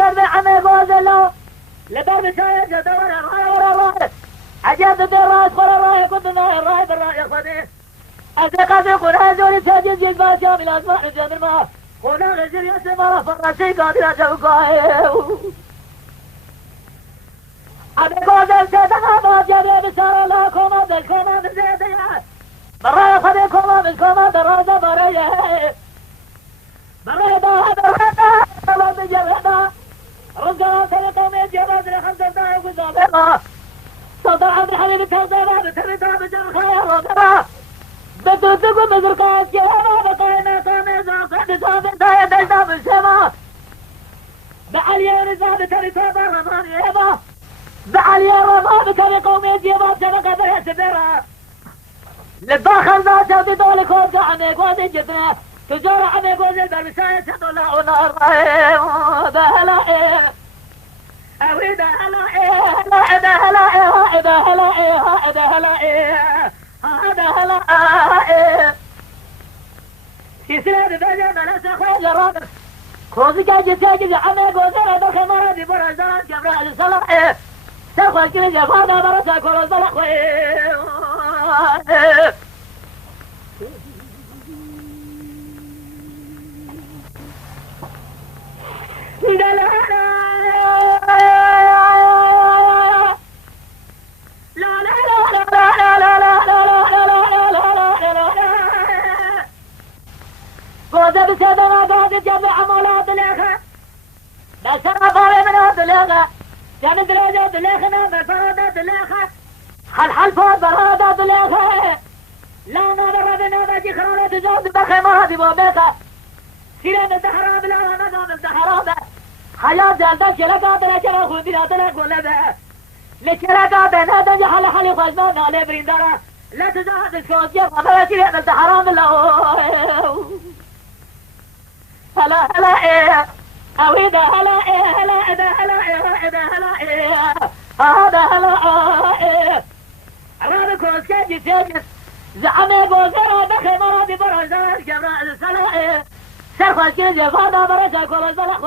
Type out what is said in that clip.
جرب عمي قوزلو لبر بشاية جدور الراي ورا الراي عجب بالراس خور الراي كنت ناي الراي بالراي خدي أزقازي قرآن زوري تاجز جيبات يا بالأسماء جمر ما قولا غجر يسمى فرشي قادر أجوكاي عمي قوزل سيدنا ما جرب بسار الله كوما بالكوما بزيديا براي خدي كوما بالكوما برازة براي براي بجردا رزقنا سرقة من جباد لخمسة دقائق وزابطة صوت عبد الحليم التوزيبة بتربطة بجر خير وقرا بدو تقو بزرقات جوانا بقائنا قامي زاقع بزابطة يدجنا بالسما بعليا رزا بتربطة برمان يبا بعليا رما بكري قومي جيبات سبقة بريس للداخل ذا جودي دولي كوزا عمي قوزي جدنا تجار عمي قوزي بالمساية تدولا ونار ده هلا أوي ده هلا ده هلا ده هلا ده هلا سيسلا ببجة ملاسة خوز الرابط كوزي جاجز عمي قوزي رابط خمارة دي برزان جبرا الصلاة سرخوا كل جفارنا برسا كل الصلاة قوزة بسيدنا قوزة جمع عمولات الإخوة بسرنا طالي من هاد الإخوة جانب درجات الإخوة بالفرادات الإخوة حل فوق برادات الإخوة لا نظر بنا باجي خرالات جود بخيمة هذه بوبيكا سيرين الدحرام لا نظام الدحرام حياة جالدك شركات لشرا خوديات لكولبه لشركات نادا جحل حلي خزمان علي بريندارا لا تجاهد الكوزية فما سيرين الدحرام لا هلا ايه اوي ده هلا ايه ده هلا ايه هذا هلا ايه عرابي كوزكي جيسيجس زعمي قوزيرا دخي مرادي برزان جبراء السلاء سرخوا الكنز يفادا برشا كل الزلق